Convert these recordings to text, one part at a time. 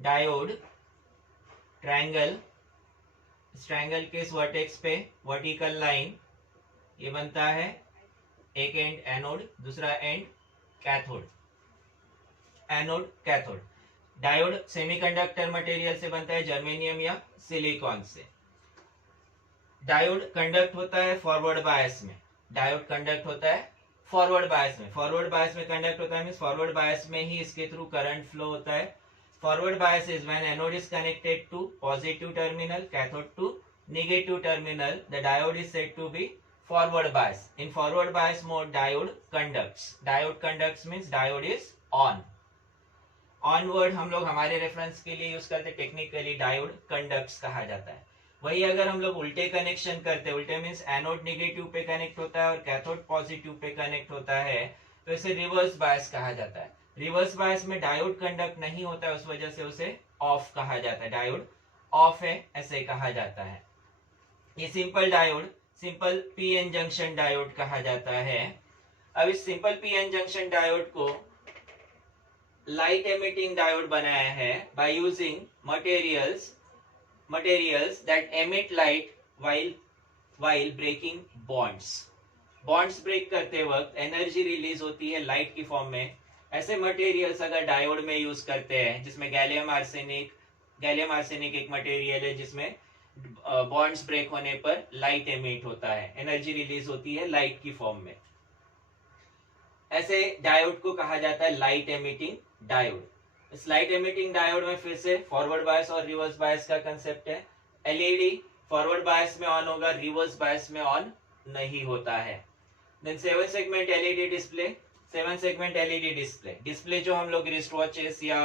Diode triangle, इस triangle के इस वर्टेक्स पे वर्टिकल लाइन, ये बनता है एक एंड एनोड, दूसरा and cathode, anode cathode. Diode semiconductor material से बनता है, जर्मेनियम या सिलिकॉन से। डायोड कंडक्ट होता है फॉरवर्ड बायस में, डायोड कंडक्ट होता है फॉरवर्ड बायस में, फॉरवर्ड बायस में कंडक्ट होता है मींस फॉरवर्ड बायस में ही इसके थ्रू करंट फ्लो होता है। Forward bias is when anode is connected to positive terminal, cathode to negative terminal, the diode is said to be forward bias. In forward bias mode diode conducts, diode conducts means diode is on. On word हम लोग हमारे reference के लिए use करते, technically diode conducts कहा जाता है। वही अगर हम लोग उल्टे कनेक्शन करते, उल्टे मीन्स एनोड नेगेटिव पे कनेक्ट होता है और कैथोड पॉजिटिव पे कनेक्ट होता है, तो इसे रिवर्स बायस कहा जाता है। रिवर्स बायस में डायोड कंडक्ट नहीं होता है, उस वजह से उसे ऑफ कहा जाता है, डायोड ऑफ है ऐसे कहा जाता है। ये simple diode, simple PN junction diode कहा जाता है। अब इस सिंपल पीएन जंक्शन डायोड को लाइट एमिटिंग डायोड बनाया है by using materials that emit light while breaking bonds. Bonds break करते वक्त एनर्जी रिलीज होती है लाइट की फॉर्म में। ऐसे मटेरियल्स अगर डायोड में यूज करते हैं, जिसमें गैलियम आर्सेनिक एक मटेरियल है जिसमें बॉन्ड्स ब्रेक होने पर लाइट एमिट होता है, एनर्जी रिलीज होती है लाइट की फॉर्म में, ऐसे डायोड को कहा जाता है लाइट एमिटिंग डायोड। इस लाइट एमिटिंग डायोड में फिर से फॉरवर्ड बायस और रिवर्स बायस का कंसेप्ट है। एलईडी फॉरवर्ड बायस में ऑन होगा, रिवर्स बायस में ऑन नहीं होता है। Then 7 segment LED display, 7 segment LED display, display जो हम लोग रिस्ट वॉचेस या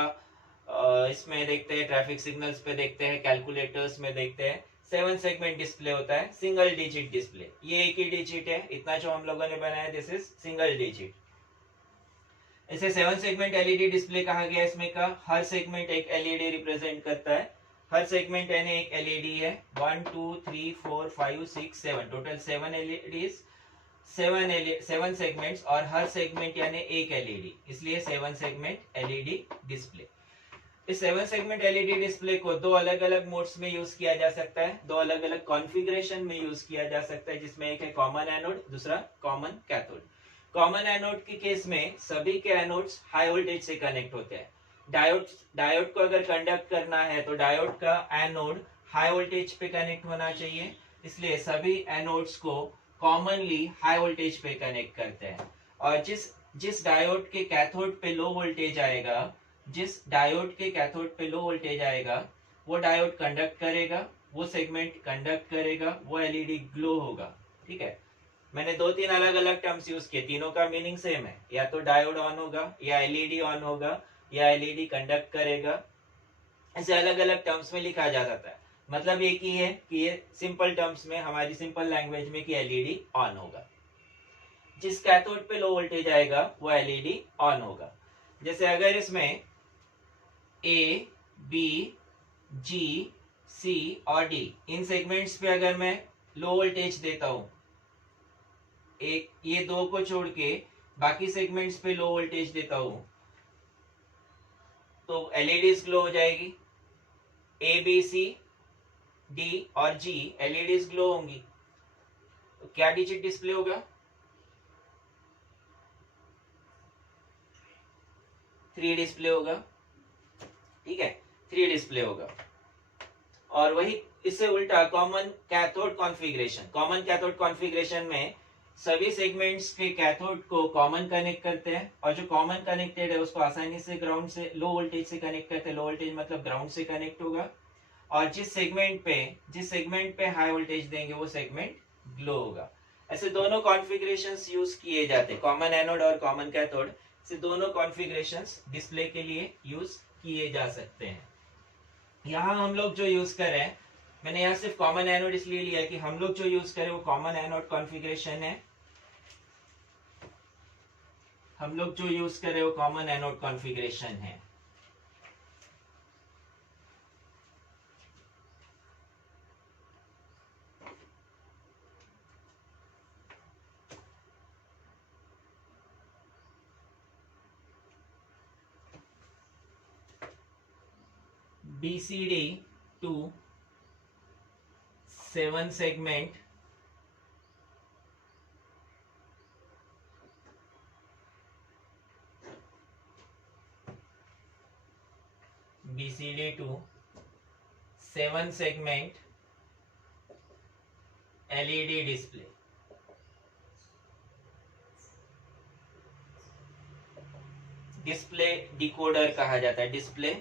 इसमें देखते हैं, ट्रैफिक सिग्नल्स पे देखते हैं, कैलकुलेटर्स में देखते हैं, 7 सेगमेंट डिस्प्ले होता है, सिंगल डिजिट डिस्प्ले। ये एक ही डिजिट है, इतना जो हम लोगों ने बनाया दिस इज सिंगल डिजिट। इसे 7 सेगमेंट एलईडी डिस्प्ले कहा गया। इसमें का हर सेगमेंट एक एलईडी रिप्रेजेंट करता है, हर सेगमेंट यानी एक एलईडी है। 1 2 3 4 5 6 7 टोटल 7 एलईडीज, 7 सेगमेंट्स और हर सेगमेंट यानी एक एलईडी, इसलिए 7 सेगमेंट एलईडी डिस्प्ले। इस 7 सेगमेंट एलईडी डिस्प्ले को दो अलग अलग मोड्स में यूज किया जा सकता है, दो अलग अलग कॉन्फ़िगरेशन में यूज किया जा सकता है, जिसमें एक है कॉमन एनोड, दूसरा कॉमन कैथोड। कॉमन एनोड के केस में सभी के एनोड्स हाई वोल्टेज से कनेक्ट होते हैं। डायोड को अगर कंडक्ट करना है तो डायोड का एनोड हाई वोल्टेज पे कनेक्ट होना चाहिए, इसलिए सभी एनोड्स को कॉमनली हाई वोल्टेज पे कनेक्ट करते हैं। और जिस डायोड के कैथोड पे लो वोल्टेज आएगा, जिस डायोड के कैथोड पे लो वोल्टेज आएगा, वो डायोड कंडक्ट करेगा, वो सेगमेंट कंडक्ट करेगा, वो एलईडी ग्लो होगा। ठीक है, मैंने 2-3 अलग अलग टर्म्स यूज किए, तीनों का मीनिंग सेम है, या तो डायोड ऑन होगा, या एलईडी ऑन होगा, या एलईडी कंडक्ट करेगा। ऐसे अलग अलग टर्म्स में लिखा जा सकता है, मतलब एक ही है कि ये सिंपल टर्म्स में, हमारी सिंपल लैंग्वेज में, कि एलईडी ऑन होगा। जिस कैथोड पे लो वोल्टेज आएगा वो एलईडी ऑन होगा। जैसे अगर इसमें ए बी जी सी और डी, इन सेगमेंट्स पे अगर मैं लो वोल्टेज देता हूं, एक ये दो को छोड़ के बाकी सेगमेंट्स पे लो वोल्टेज देता हूं, तो एलईडीज ग्लो हो जाएगी। ए बी सी डी और जी एलईडीज ग्लो होंगी, तो क्या डिजिट डिस्प्ले होगा? 3 डिस्प्ले होगा। ठीक है, 3 डिस्प्ले होगा। और वही इससे उल्टा common cathode configuration, common cathode configuration में सभी सेगमेंट्स के कैथोड को कॉमन कनेक्ट करते हैं, और जो कॉमन कनेक्टेड है उसको आसानी से ग्राउंड से, लो वोल्टेज से कनेक्ट करते हैं, लो वोल्टेज मतलब ग्राउंड से कनेक्ट होगा। और जिस सेगमेंट पे हाई वोल्टेज देंगे वो सेगमेंट ग्लो होगा। ऐसे दोनों कॉन्फ़िगरेशंस यूज किए जाते हैं, कॉमन एनोड और कॉमन कैथोड, से दोनों कॉन्फ़िगरेशंस डिस्प्ले के लिए यूज किए जा सकते हैं। यहाँ हम लोग जो यूज कर रहे हैं, मैंने यहाँ सिर्फ कॉमन एनोड इसलिए लिया है कि हम लोग जो यूज करें वो कॉमन एनोड कॉन्फ़िगरेशन है, हम लोग जो यूज कर रहे हैं वो कॉमन एनोड कॉन्फ़िगरेशन है। BCD to 7 segment BCD to 7 segment LED display. Display decoder कहा जाता है, display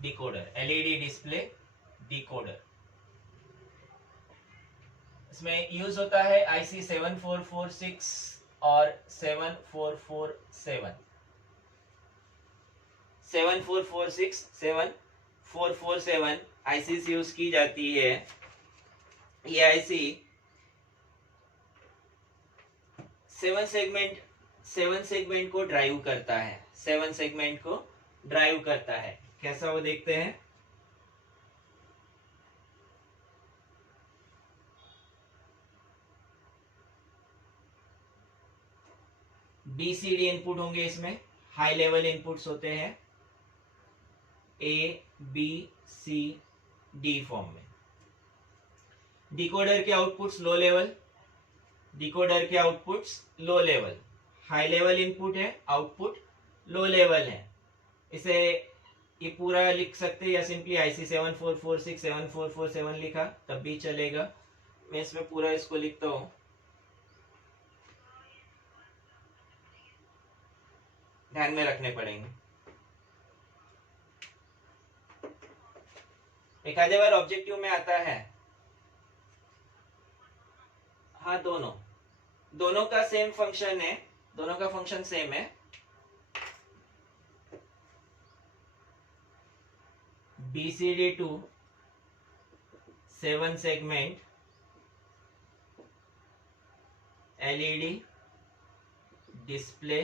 decoder, LED display decoder. इसमें यूज होता है IC 7446 और 7447। 7446 7447 ICs यूज की जाती है। ये IC 7 सेगमेंट को ड्राइव करता है, 7 सेगमेंट को ड्राइव करता है। कैसा वो देखते हैं। BCD इनपुट होंगे, इसमें हाई लेवल इनपुट्स होते हैं ABCD फॉर्म में। डिकोडर के आउटपुट्स लो लेवल, डिकोडर के outputs low level, high level input है, आउटपुट लो लेवल है। इसे ये पूरा लिख सकते हैं या सिंपली IC 7446 7447 लिखा तब भी चलेगा। मैं इसमें पूरा इसको लिखता हूं। ध्यान में रखने पड़ेंगे। एक आधे बार ऑब्जेक्टिव में आता है। हाँ, दोनों का सेम फंक्शन है, दोनों का फंक्शन सेम है। BCD to 7 segment LED display,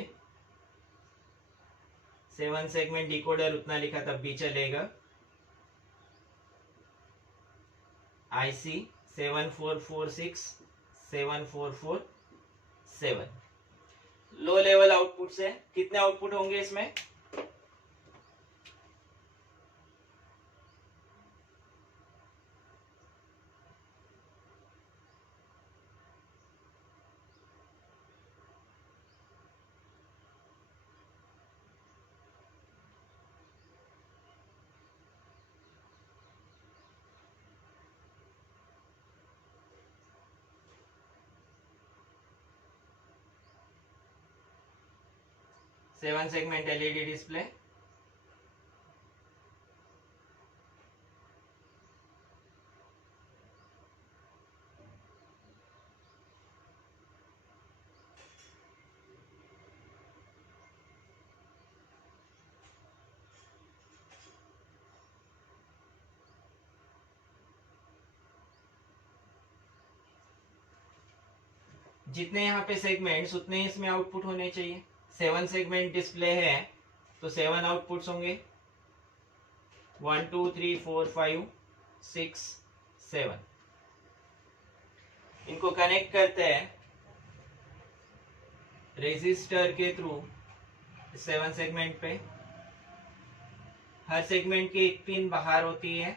7 segment decoder उतना लिखा तब भी चलेगा। IC 7446 7447 लो लेवल आउटपुट से कितने आउटपुट होंगे इसमें। सेवन सेगमेंट LED डिस्प्ले, जितने यहाँ पे सेगमेंट्स उतने ही इसमें आउटपुट होने चाहिए। 7 सेगमेंट डिस्प्ले है तो 7 आउटपुट्स होंगे, 1 2 3 4 5 6 7। इनको कनेक्ट करते हैं रेजिस्टर के थ्रू 7 सेगमेंट पे। हर सेगमेंट की एक पिन बाहर होती है।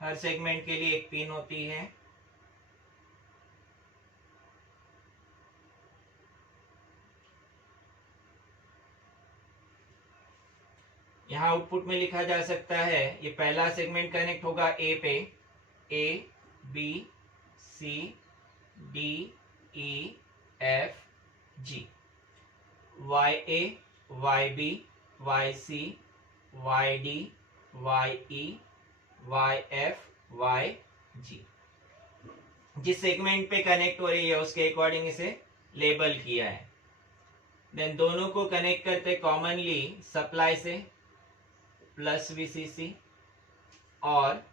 हर सेगमेंट के लिए एक पिन होती है। यहाँ आउटपुट में लिखा जा सकता है, ये पहला सेगमेंट कनेक्ट होगा ए पे, A B C D E F G, Y A Y B Y C Y D Y E Y F Y G। जिस सेगमेंट पे कनेक्ट हो रही है उसके अकॉर्डिंग इसे लेबल किया है। देन दोनों को कनेक्ट करते कॉमनली सप्लाई से प्लस VCC, और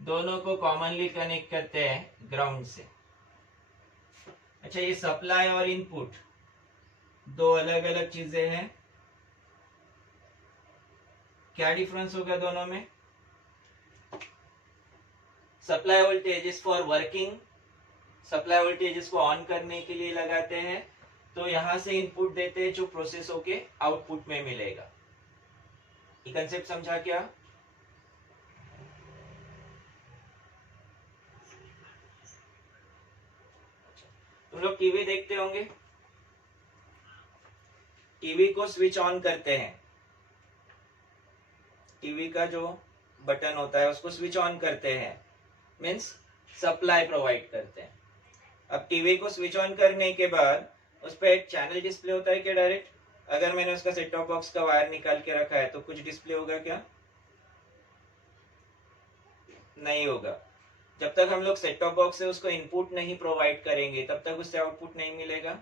दोनों को कॉमनली कनेक्ट करते हैं ग्राउंड से। अच्छा, ये सप्लाई और इनपुट दो अलग अलग चीजें हैं। क्या डिफरेंस होगा दोनों में। Supply voltage is for working supply voltage इसको ऑन करने के लिए लगाते हैं, तो यहां से इनपुट देते हैं जो प्रोसेस होके आउटपुट में मिलेगा। ये कंसेप्ट समझा क्या? तुम लोग टीवी देखते होंगे, टीवी को स्विच ऑन करते हैं, टीवी का जो बटन होता है उसको स्विच ऑन करते हैं, मीन्स सप्लाई प्रोवाइड करते हैं। अब टीवी को स्विच ऑन करने के बाद उस पर एक चैनल डिस्प्ले होता है क्या डायरेक्ट? अगर मैंने उसका सेट टॉप बॉक्स का वायर निकाल के रखा है तो कुछ डिस्प्ले होगा क्या? नहीं होगा। जब तक हम लोग सेट टॉप बॉक्स से उसको इनपुट नहीं प्रोवाइड करेंगे तब तक उससे आउटपुट नहीं मिलेगा।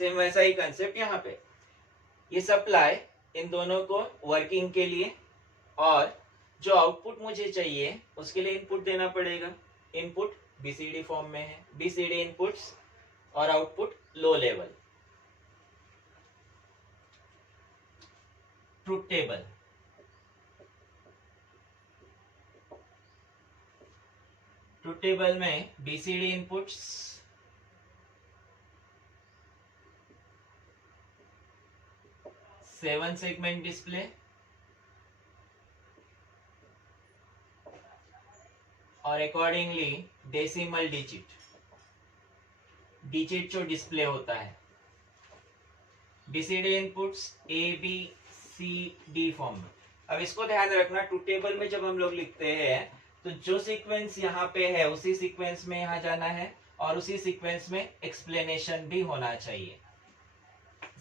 सेम वैसा ही कंसेप्ट यहाँ पे, ये सप्लाई इन दोनों को वर्किंग के लिए और जो आउटपुट मुझे चाहिए उसके लिए इनपुट देना पड़ेगा। इनपुट बीसीडी फॉर्म में है, बीसीडी इनपुट्स और output low level. Truth table, truth table में बीसीडी इनपुट्स, 7 सेगमेंट डिस्प्ले और अकॉर्डिंगली डेसिमल डिजिट, डिजिट जो डिस्प्ले होता है। BCD inputs A B C D form में। अब इसको ध्यान रखना, ट्रुथ टेबल में जब हम लोग लिखते हैं तो जो सीक्वेंस यहाँ पे है उसी सीक्वेंस में यहाँ जाना है और उसी सीक्वेंस में एक्सप्लेनेशन भी होना चाहिए।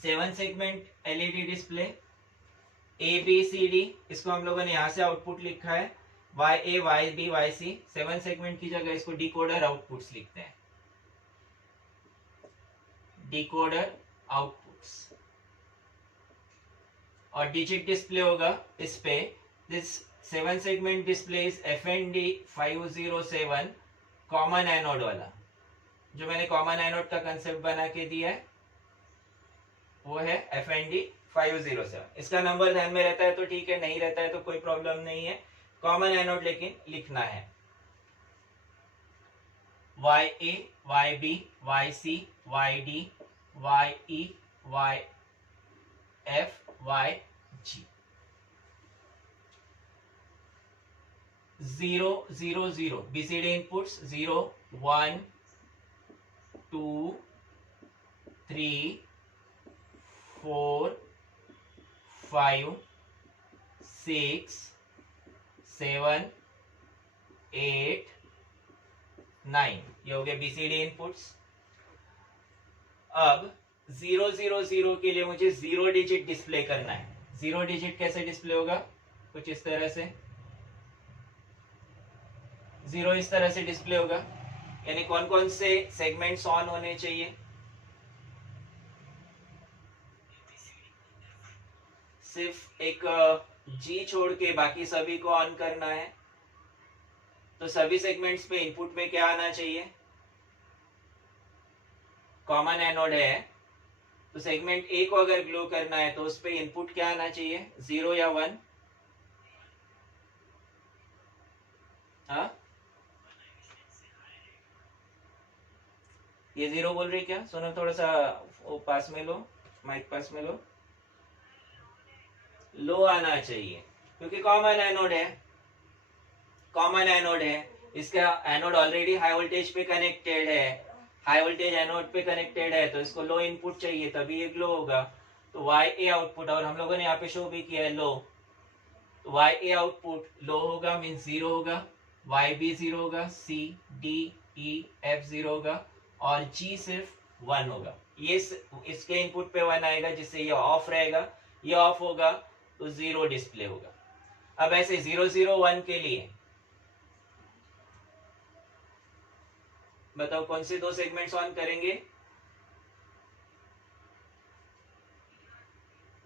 7 segment LED display A B C D, इसको हम लोगों ने यहाँ से आउटपुट लिखा है Y A Y B Y C. 7 segment की जगह इसको डिकोडर आउटपुट्स लिखते हैं, डिकोडर आउटपुट्स। और डिजिट डिस्प्ले होगा इस पे, this 7 segment display is FND 507 common anode वाला। जो मैंने कॉमन एनोड का कंसेप्ट बना के दिया है वो है FND 507। इसका नंबर ध्यान में रहता है तो ठीक है, नहीं रहता है तो कोई प्रॉब्लम नहीं है, कॉमन एनोड लेकिन लिखना है। YA YB YC YD YE YF YG। 0 0 0 BCD inputs 0 1 2 3 4 5 6 7 8 9, ये हो गए बीसीडी इनपुट्स। अब 0 0 0 के लिए मुझे 0 डिजिट डिस्प्ले करना है। 0 डिजिट कैसे डिस्प्ले होगा? कुछ इस तरह से, 0 इस तरह से डिस्प्ले होगा। यानी कौन कौन से सेगमेंट्स ऑन होने चाहिए? सिर्फ एक जी छोड़ के बाकी सभी को ऑन करना है। तो सभी सेगमेंट्स पे इनपुट में क्या आना चाहिए? कॉमन एनोड है तो सेगमेंट ए को अगर ग्लो करना है तो उस पे इनपुट क्या आना चाहिए? 0 या 1? हाँ, ये 0 बोल रही क्या? सुनो, थोड़ा सा वो पास में लो, माइक पास में लो। लो आना चाहिए क्योंकि कॉमन एनोड है, कॉमन एनोड है, इसका एनोड ऑलरेडी हाई वोल्टेज पे कनेक्टेड है, हाई वोल्टेज एनोड पे कनेक्टेड है तो इसको लो इनपुट चाहिए तभी ये ग्लो होगा। तो वाई ए आउटपुट, और हम लोगों ने यहाँ पे शो भी किया है लो, तो वाई ए आउटपुट लो होगा मीन्स 0 होगा, वाई बी 0 होगा, सी डी ई एफ 0 होगा और जी सिर्फ 1 होगा। ये इसके इनपुट पे 1 आएगा जिससे ये ऑफ रहेगा, ये ऑफ होगा तो 0 डिस्प्ले होगा। अब ऐसे 0 0 1 के लिए बताओ कौन से 2 सेगमेंट्स ऑन करेंगे?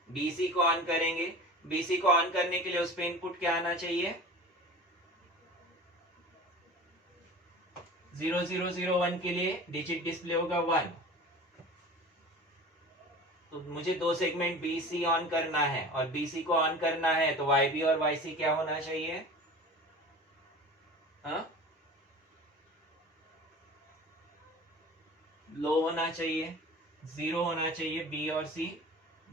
बीसी को ऑन करेंगे। बीसी को ऑन करने के लिए उस पे इनपुट क्या आना चाहिए? 0 0 0 1 के लिए डिजिट डिस्प्ले होगा 1। तो मुझे 2 सेगमेंट बीसी ऑन करना है और बीसी को ऑन करना है तो वाईबी और वाईसी क्या होना चाहिए? हाँ, लो होना चाहिए, 0 होना चाहिए, बी और सी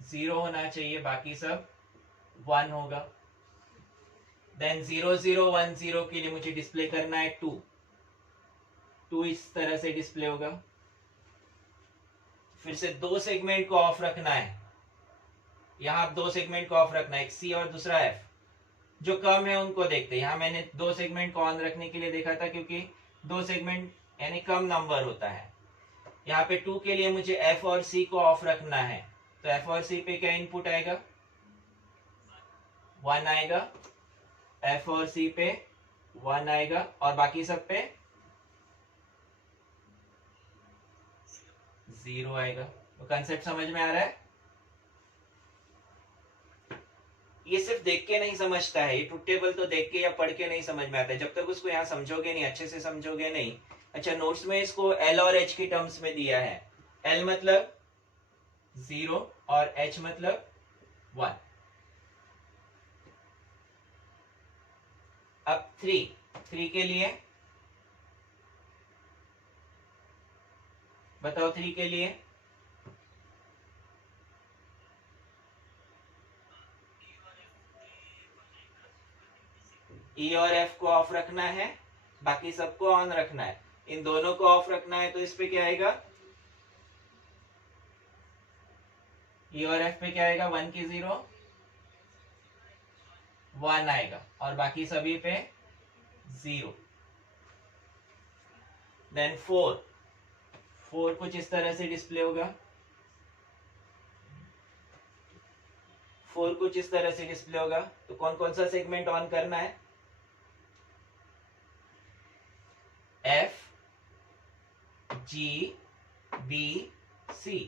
0 होना चाहिए, बाकी सब 1 होगा। देन 0010 के लिए मुझे डिस्प्ले करना है 2 इस तरह से डिस्प्ले होगा। फिर से 2 सेगमेंट को ऑफ रखना है, यहाँ 2 सेगमेंट को ऑफ रखना है, एक सी और दूसरा एफ। जो कम है उनको देखते हैं। यहाँ मैंने 2 सेगमेंट को ऑन रखने के लिए देखा था, क्योंकि 2 सेगमेंट यानी कम नंबर होता है। यहाँ पे 2 के लिए मुझे एफ और सी को ऑफ रखना है, तो एफ और सी पे क्या इनपुट आएगा, 1 आएगा। एफ और सी पे 1 आएगा और बाकी सब पे 0 आएगा। तो कंसेप्ट समझ में आ रहा है? ये सिर्फ देख के नहीं समझता है, ये ट्रुथ टेबल तो देख के या पढ़ के नहीं समझ में आता है, जब तक उसको यहाँ समझोगे नहीं, अच्छे से समझोगे नहीं। अच्छा, नोट्स में इसको एल और एच की टर्म्स में दिया है। एल मतलब 0 और एच मतलब 1। अब 3 के लिए बताओ, 3 के लिए ई और एफ को ऑफ रखना है, बाकी सबको ऑन रखना है। इन दोनों को ऑफ रखना है, तो इस पे क्या आएगा, ई और एफ पे क्या आएगा, 1 की 0 1 आएगा और बाकी सभी पे 0। देन 4 कुछ इस तरह से डिस्प्ले होगा, 4 कुछ इस तरह से डिस्प्ले होगा। तो कौन कौन सा सेगमेंट ऑन करना है, एफ, जी, बी, सी।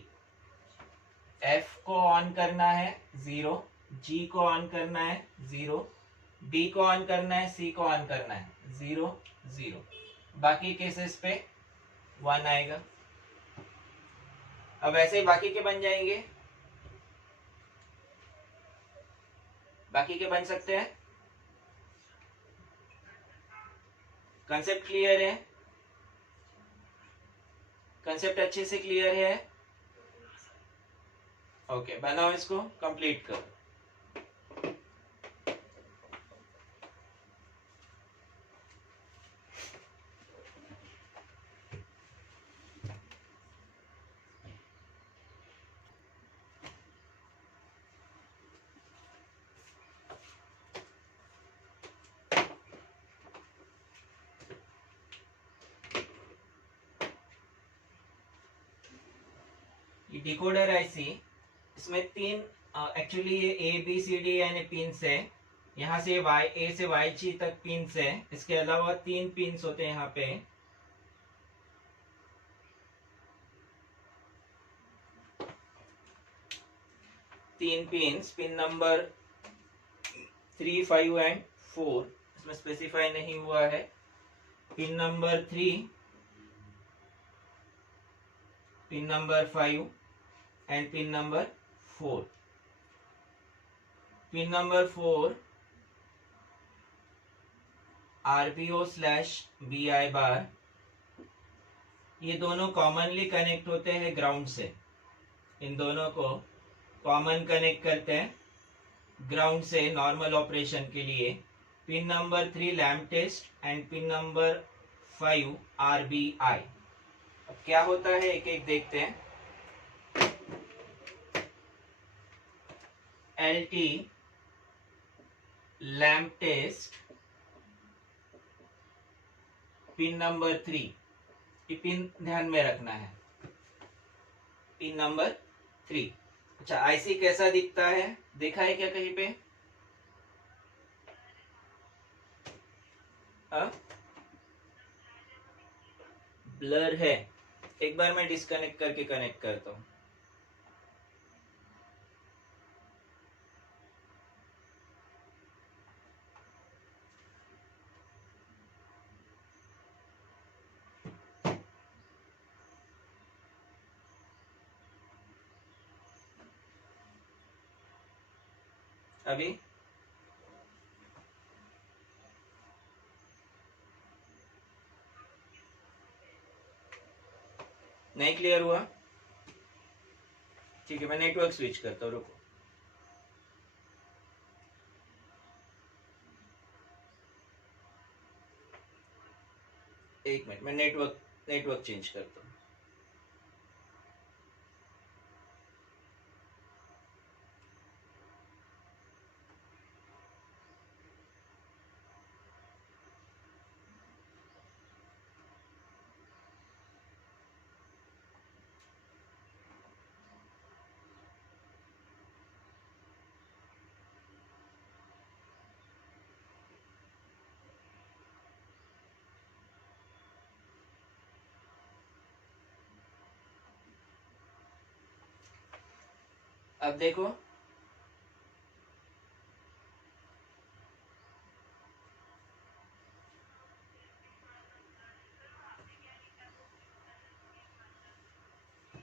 एफ को ऑन करना है 0, जी को ऑन करना है 0, बी को ऑन करना है, सी को ऑन करना है 0 0। बाकी केसेस पे 1 आएगा। अब ऐसे ही बाकी के बन जाएंगे, बाकी के बन सकते हैं। कंसेप्ट क्लियर है? कंसेप्ट अच्छे से क्लियर है? ओके, बनाओ, इसको कंप्लीट करो। ये डिकोडर आईसी, इसमें 3 एक्चुअली ये ए बी सी डी यानी पिंस है। यहाँ से वाई, ए से वाई जी तक पिंस है। इसके अलावा 3 पिंस होते हैं यहाँ पे। तीन पिंस, पिन नंबर 3, 5 एंड 4 इसमें स्पेसिफाई नहीं हुआ है। Pin number 3, pin number 5 and pin number 4। Pin number 4 RBO/BI बार, ये दोनों कॉमनली कनेक्ट होते हैं ग्राउंड से। इन दोनों को कॉमन कनेक्ट करते हैं ग्राउंड से नॉर्मल ऑपरेशन के लिए। Pin number 3 lamp test and pin number 5 RBI। अब क्या होता है एक एक देखते हैं। LT lamp test pin number 3, ये पिन ध्यान में रखना है, पिन नंबर 3। अच्छा, आईसी कैसा दिखता है, देखा है क्या कहीं पे? ब्लर है, एक बार मैं डिस्कनेक्ट करके कनेक्ट करता हूं। अभी नहीं क्लियर हुआ? ठीक है, मैं नेटवर्क स्विच करता हूँ, रुको। एक मिनट, मैं नेटवर्क चेंज करता हूँ। अब देखो,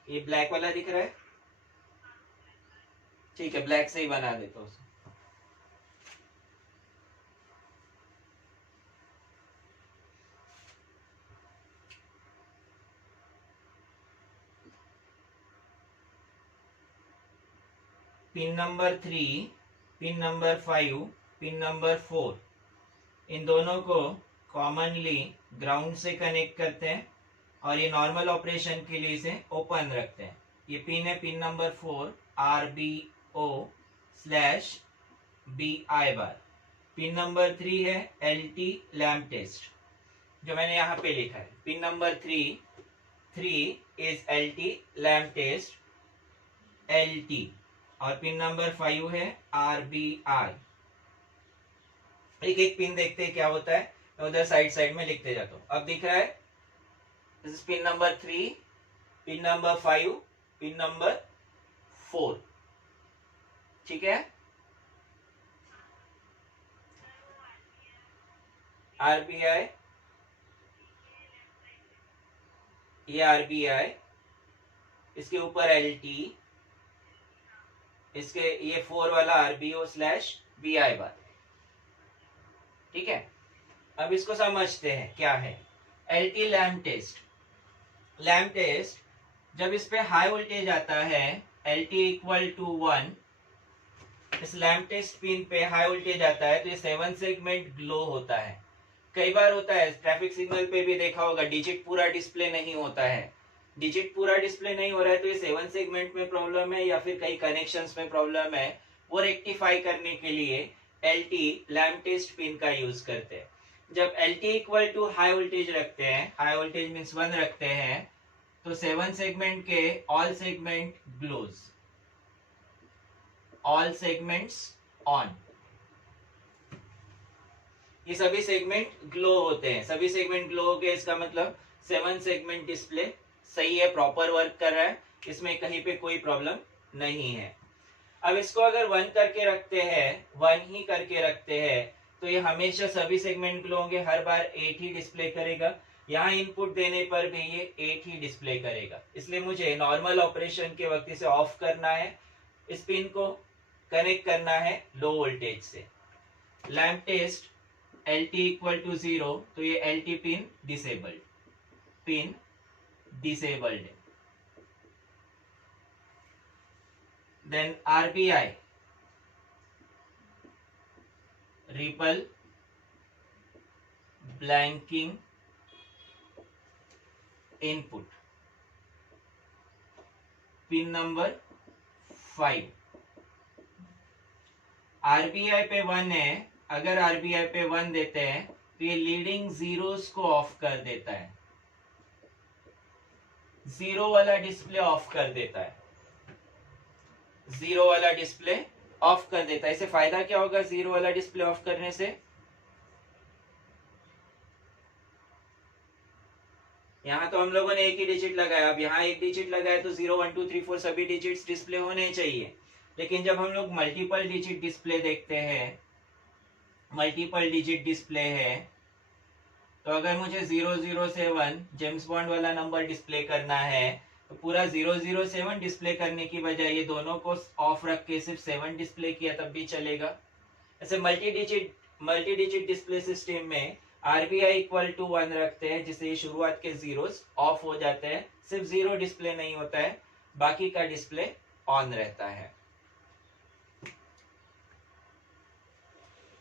ये ब्लैक वाला दिख रहा है? ठीक है, ब्लैक से ही बना देता हूँ। Pin number 3, pin number 5, pin number 4, इन दोनों को कॉमनली ग्राउंड से कनेक्ट करते हैं और ये नॉर्मल ऑपरेशन के लिए इसे ओपन रखते हैं। ये पिन है pin number 4, RBO slash BI बार। पिन नंबर 3 है LT लैम्प टेस्ट, जो मैंने यहाँ पे लिखा है। Pin number 3 is LT lamp test LT, और पिन नंबर 5 है RBI। एक एक पिन देखते हैं क्या होता है, मैं उधर साइड में लिखते जाता हूँ। अब दिख रहा है, this is pin number 3, pin number 5, pin number 4। ठीक है, RBI, ये RBI, इसके ऊपर LT, इसके ये 4 वाला RBO स्लैश BI बार। ठीक है, अब इसको समझते हैं क्या है। LT lamp test, lamp test जब इस पे हाई वोल्टेज आता है LT इक्वल टू 1, इस लैम्प टेस्ट पिन पे हाई वोल्टेज आता है तो ये 7 सेगमेंट ग्लो होता है। कई बार होता है, ट्रैफिक सिग्नल पे भी देखा होगा, डिजिट पूरा डिस्प्ले नहीं होता है। डिजिट पूरा डिस्प्ले नहीं हो रहा है तो ये 7 सेगमेंट में प्रॉब्लम है या फिर कई कनेक्शंस में प्रॉब्लम है। वो रेक्टिफाई करने के लिए LT लैम्प टेस्ट पिन का यूज करते हैं। जब LT equal to high voltage रखते हैं, हाई वोल्टेज मीन्स 1 रखते हैं, तो 7 सेगमेंट के all segment glows, all segments on, ये सभी सेगमेंट ग्लो होते हैं। सभी सेगमेंट ग्लो हो गए, इसका मतलब 7 सेगमेंट डिस्प्ले सही है, प्रॉपर वर्क कर रहा है, इसमें कहीं पे कोई प्रॉब्लम नहीं है। अब इसको अगर 1 करके रखते हैं, 1 ही करके रखते हैं, तो ये हमेशा सभी सेगमेंट ग्लो होंगे, हर बार 8 ही डिस्प्ले करेगा। यहाँ इनपुट देने पर भी ये 8 ही डिस्प्ले करेगा। इसलिए मुझे नॉर्मल ऑपरेशन के वक्त इसे ऑफ करना है, इस पिन को कनेक्ट करना है लो वोल्टेज से। Lamp test LT equal to 0, तो ये LT pin disabled, pin disabled है। Then RBI, ripple blanking input, pin number 5। RBI पे 1 है, अगर RBI पे 1 देते हैं तो ये लीडिंग जीरोस को ऑफ कर देता है, जीरो वाला डिस्प्ले ऑफ कर देता है, जीरो वाला डिस्प्ले ऑफ कर देता है। इससे फायदा क्या होगा जीरो वाला डिस्प्ले ऑफ करने से? यहाँ तो हम लोगों ने एक ही डिजिट लगाया, अब यहाँ एक डिजिट लगाया तो 0 1 2 3 4 सभी डिजिट्स डिस्प्ले होने चाहिए। लेकिन जब हम लोग मल्टीपल डिजिट डिस्प्ले देखते हैं, मल्टीपल डिजिट डिस्प्ले है, तो अगर मुझे 007 जेम्स बॉन्ड वाला नंबर डिस्प्ले करना है तो पूरा 007 डिस्प्ले करने की बजाय ये दोनों को ऑफ रख के सिर्फ 7 डिस्प्ले किया तब भी चलेगा। ऐसे मल्टी डिजिट डिस्प्ले सिस्टम में आरबीआई इक्वल टू 1 रखते हैं, जिससे ये शुरुआत के जीरोस ऑफ हो जाते हैं, सिर्फ जीरो डिस्प्ले नहीं होता है, बाकी का डिस्प्ले ऑन रहता है।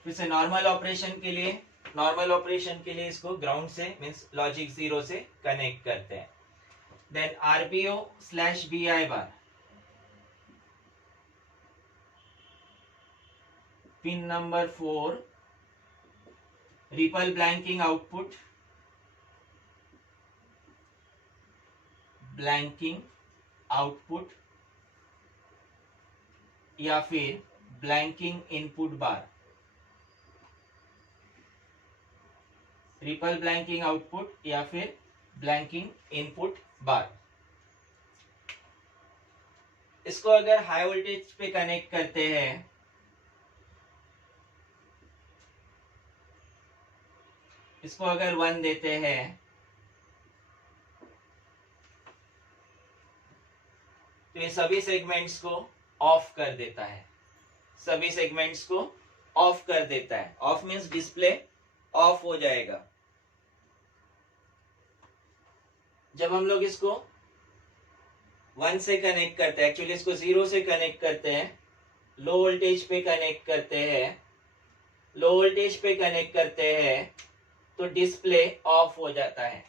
फिर से नॉर्मल ऑपरेशन के लिए इसको ग्राउंड से मीन्स लॉजिक जीरो से कनेक्ट करते हैं। Then RBO slash B I bar, pin number 4, ripple blanking output या फिर blanking input bar, ripple blanking output या फिर ब्लैंकिंग इनपुट बार। इसको अगर हाई वोल्टेज पे कनेक्ट करते हैं, इसको अगर 1 देते हैं, तो ये सभी सेगमेंट्स को ऑफ कर देता है, सभी सेगमेंट्स को ऑफ कर देता है। ऑफ मीन्स डिस्प्ले ऑफ हो जाएगा। जब हम लोग इसको 1 से कनेक्ट करते हैं, एक्चुअली इसको 0 से कनेक्ट करते हैं, लो वोल्टेज पे कनेक्ट करते हैं, लो वोल्टेज पे कनेक्ट करते हैं, तो डिस्प्ले ऑफ हो जाता है।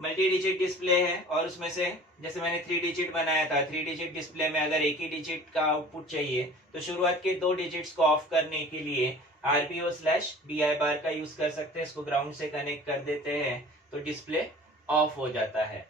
मल्टी डिजिट डिस्प्ले है और उसमें से जैसे मैंने 3 डिजिट बनाया था, 3 डिजिट डिस्प्ले में अगर एक ही डिजिट का आउटपुट चाहिए तो शुरुआत के 2 डिजिट्स को ऑफ करने के लिए आरबीओ स्लैश बी आई बार का यूज कर सकते हैं। इसको ग्राउंड से कनेक्ट कर देते हैं तो डिस्प्ले ऑफ हो जाता है।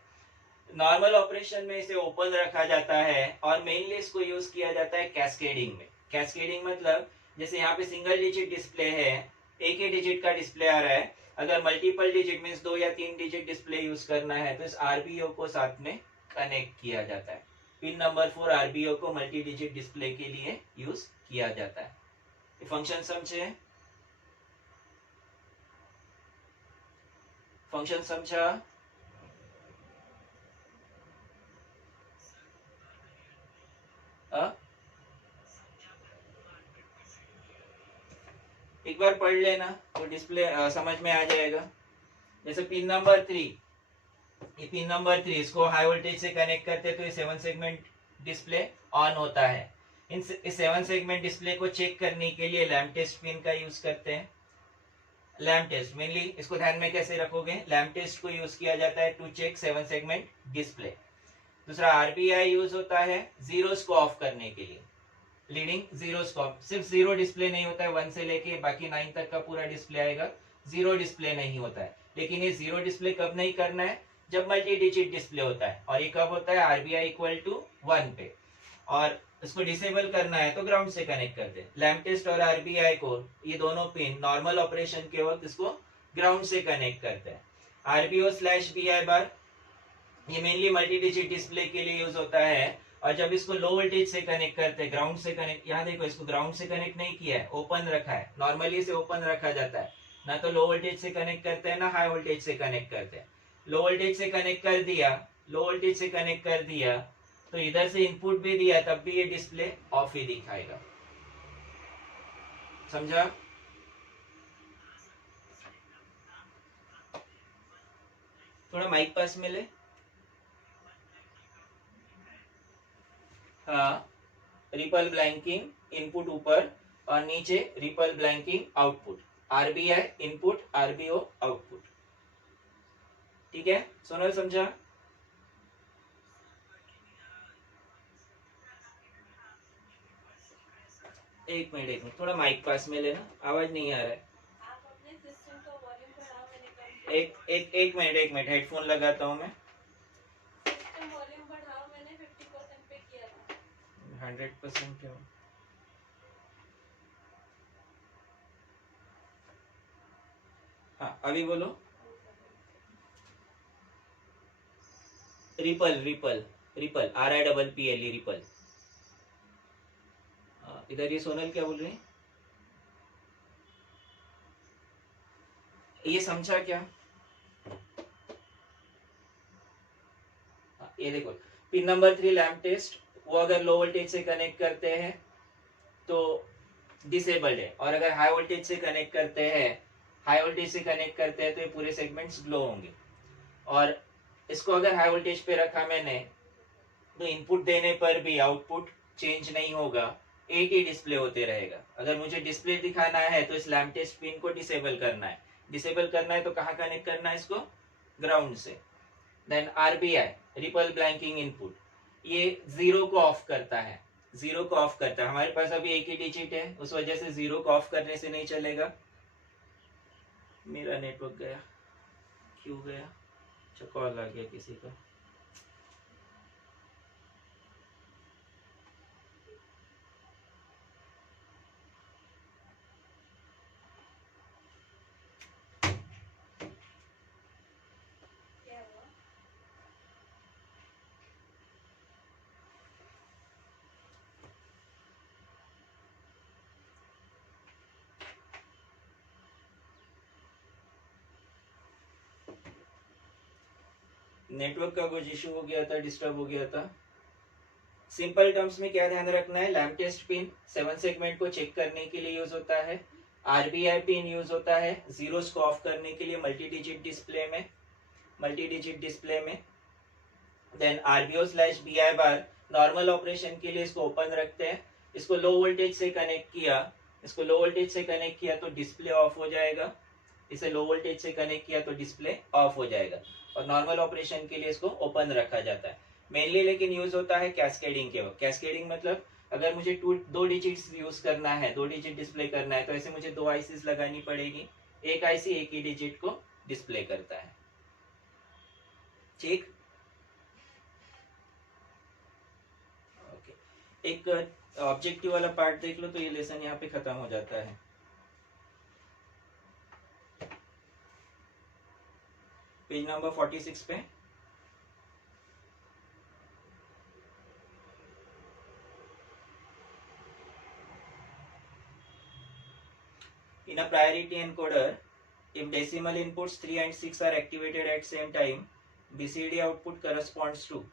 नॉर्मल ऑपरेशन में इसे ओपन रखा जाता है और मेनली इसको यूज किया जाता है कैस्केडिंग में। कैस्केडिंग मतलब जैसे यहाँ पे सिंगल डिजिट डिस्प्ले है, एक ही डिजिट का डिस्प्ले आ रहा है, अगर मल्टीपल डिजिट मीन्स 2 या 3 डिजिट डिस्प्ले यूज करना है तो इस आरबीओ को साथ में कनेक्ट किया जाता है। पिन नंबर 4 आरबीओ को मल्टी डिजिट डिस्प्ले के लिए यूज किया जाता है। ये फंक्शन समझे? फंक्शन समझा? एक बार पढ़ लेना तो डिस्प्ले समझ में आ जाएगा। जैसे पिन नंबर 3, ये पिन नंबर 3 इसको हाई वोल्टेज से कनेक्ट करते हैं तो ये 7 सेगमेंट डिस्प्ले ऑन होता है। इस 7 सेगमेंट डिस्प्ले को चेक करने के लिए लैम्प टेस्ट पिन का यूज करते हैं। लैम्प टेस्ट मेनली इसको ध्यान में कैसे रखोगे, लैम्प टेस्ट को यूज किया जाता है टू चेक 7 सेगमेंट डिस्प्ले। दूसरा आरबीआई यूज होता है जीरोस को ऑफ करने के लिए, लीडिंग जीरोस को। सिर्फ जीरो डिस्प्ले नहीं होता है, 1 से लेके बाकी 9 तक का पूरा डिस्प्ले आएगा, जीरो डिस्प्ले नहीं होता है। लेकिन ये जीरो डिस्प्ले कब नहीं करना है, जब मल्टी डिजिट डिस्प्ले होता है, और ये कब होता है, आरबीआई इक्वल टू 1 पे। और इसको डिसेबल करना है तो ग्राउंड से कनेक्ट करते हैं। लैम्प टेस्ट और आरबीआई को ये दोनों पिन नॉर्मल ऑपरेशन के वक्त इसको ग्राउंड से कनेक्ट करते हैं। आरबीओ स्लैश बी आई बार ये मेनली मल्टी डिजिट डिस्प्ले के लिए यूज होता है, और जब इसको लो वोल्टेज से कनेक्ट करते हैं, ग्राउंड से कनेक्ट, यहाँ देखो इसको ग्राउंड से कनेक्ट नहीं किया है, ओपन रखा है। नॉर्मली इसे ओपन रखा जाता है, ना तो लो वोल्टेज से कनेक्ट करते हैं ना हाई वोल्टेज से कनेक्ट करते हैं। लो वोल्टेज से कनेक्ट कर दिया, लो वोल्टेज से कनेक्ट कर दिया तो इधर से इनपुट भी दिया तब भी ये डिस्प्ले ऑफ ही दिखाएगा। समझा? थोड़ा माइक पास में ले। हाँ, रिपल ब्लैंकिंग इनपुट ऊपर और नीचे ripple blanking output, RBI input RBO output. ठीक है, सोनल समझा? एक मिनट थोड़ा माइक पास में लेना, आवाज नहीं आ रहा है। एक मिनट हेडफोन लगाता हूँ मैं। 100% क्यों? हाँ अभी बोलो। Ripple RIPPLE ripple. इधर ये सोनल क्या बोल रहे हैं, ये समझा क्या? ये देखो पिन नंबर 3 लैम्प टेस्ट वो अगर लो वोल्टेज से कनेक्ट करते हैं तो डिसेबल्ड है, और अगर हाई वोल्टेज से कनेक्ट करते हैं तो ये पूरे सेगमेंट्स ग्लो होंगे। और इसको अगर हाई वोल्टेज पे रखा मैंने तो इनपुट देने पर भी आउटपुट चेंज नहीं होगा, एक ही डिस्प्ले होते रहेगा। अगर मुझे डिस्प्ले दिखाना है तो इस लैम्प टेस्ट पिन को डिसेबल करना है तो कहाँ कनेक्ट करना है इसको, ग्राउंड से। Then RBI ripple blanking input, ये जीरो को ऑफ करता है, हमारे पास अभी एक ही डिजिट है, उस वजह से जीरो को ऑफ करने से नहीं चलेगा। मेरा नेटवर्क गया, क्यों गया, अच्छा कॉल आ गया किसी का। नेटवर्क का कुछ इशू हो गया था, डिस्टर्ब हो गया था। सिंपल टर्म्स में क्या ध्यान रखना है, लैम्प टेस्ट पिन 7 सेगमेंट को चेक करने के लिए यूज होता है, आरबीआई पिन यूज होता है जीरोस को ऑफ करने के लिए मल्टी डिजिट डिस्प्ले में। देन आरबीओ स्लैश बीआई बार नॉर्मल ऑपरेशन के लिए इसको ओपन रखते हैं। इसको लो वोल्टेज से कनेक्ट किया तो डिस्प्ले ऑफ हो जाएगा, इसे लो वोल्टेज से कनेक्ट किया तो डिस्प्ले ऑफ हो जाएगा, और नॉर्मल ऑपरेशन के लिए इसको ओपन रखा जाता है मेनली। लेकिन यूज होता है कैस्केडिंग के वक्त। कैस्केडिंग मतलब अगर मुझे दो डिजिट यूज करना है, 2 डिजिट डिस्प्ले करना है, तो ऐसे मुझे 2 आईसीज लगानी पड़ेगी, एक आईसी एक ही डिजिट को डिस्प्ले करता है। ठीक, ओके, एक ऑब्जेक्टिव वाला पार्ट देख लो तो ये लेसन यहाँ पे खत्म हो जाता है। पेज नंबर 46 पे in a priority encoder, if decimal inputs 3 and 6 are activated at same time, BCD output corresponds to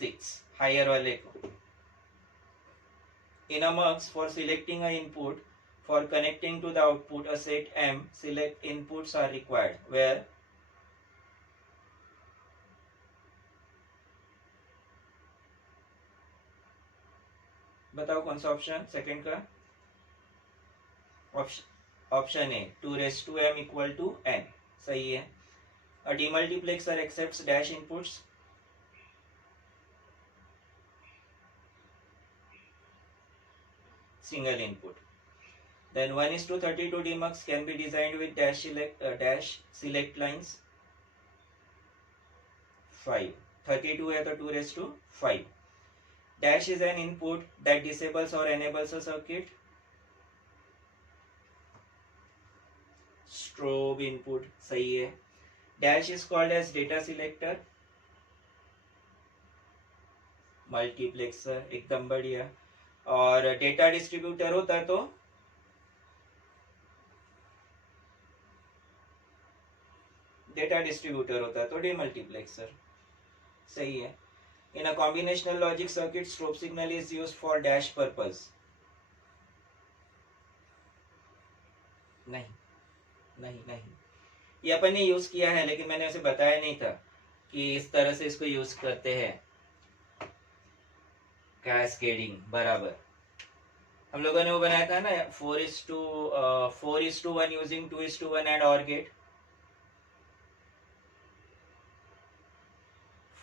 6, higher वाले को। In a mux, for selecting a input, for connecting to the output, a set M select inputs are required, where बताओ कौन सा option, second का option A 2m equal to n, सही है। A demultiplexer accepts dash inputs, single input. Then 1:32 demux can be designed with dash select lines 5, 32 है तो 2:5. Dash is an input that disables or enables a circuit. Strobe input, सही है। Dash is called as data selector. Multiplexer, एकदम बढ़िया। और data distributor होता तो demultiplexer, सही है। In a combinational logic circuit strobe signal is used for dash purpose, नहीं, ये अपन ने यूज किया है लेकिन मैंने उसे बताया नहीं था कि इस तरह से इसको यूज करते हैं, कैस्केडिंग बराबर। हम लोगों ने वो बनाया था ना 4:1 using 2:1 and or gate,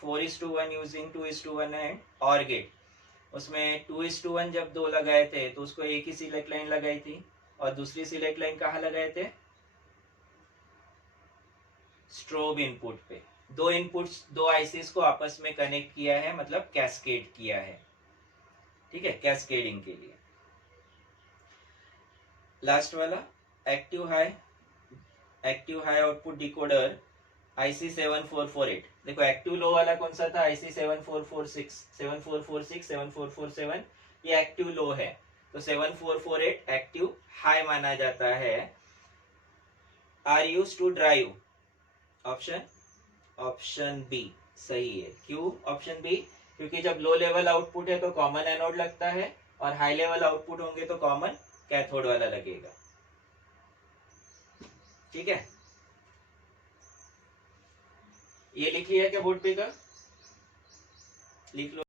4:1 using 2:1 and or gate. उसमें 2:1 जब 2 लगाए थे तो उसको एक ही सिलेक्ट लाइन लगाई थी, और दूसरी सिलेक्ट लाइन कहाँ लगाए थे, स्ट्रोब इनपुट पे। 2 इनपुट्स 2 आईसीज को आपस में कनेक्ट किया है, मतलब कैस्केड किया है, ठीक है, कैस्केडिंग के लिए। लास्ट वाला active high output decoder IC 7448। देखो एक्टिव लो वाला कौन सा था, IC 7447, ये एक्टिव लो है, तो 7448 एक्टिव हाई माना जाता है। Are use to drive. Option B सही है। क्यों ऑप्शन बी? क्योंकि जब लो लेवल आउटपुट है तो कॉमन एनोड लगता है, और हाई लेवल आउटपुट होंगे तो कॉमन कैथोड वाला लगेगा। ठीक है, ये लिख लिया क्या बोर्ड पे का? लिख लो।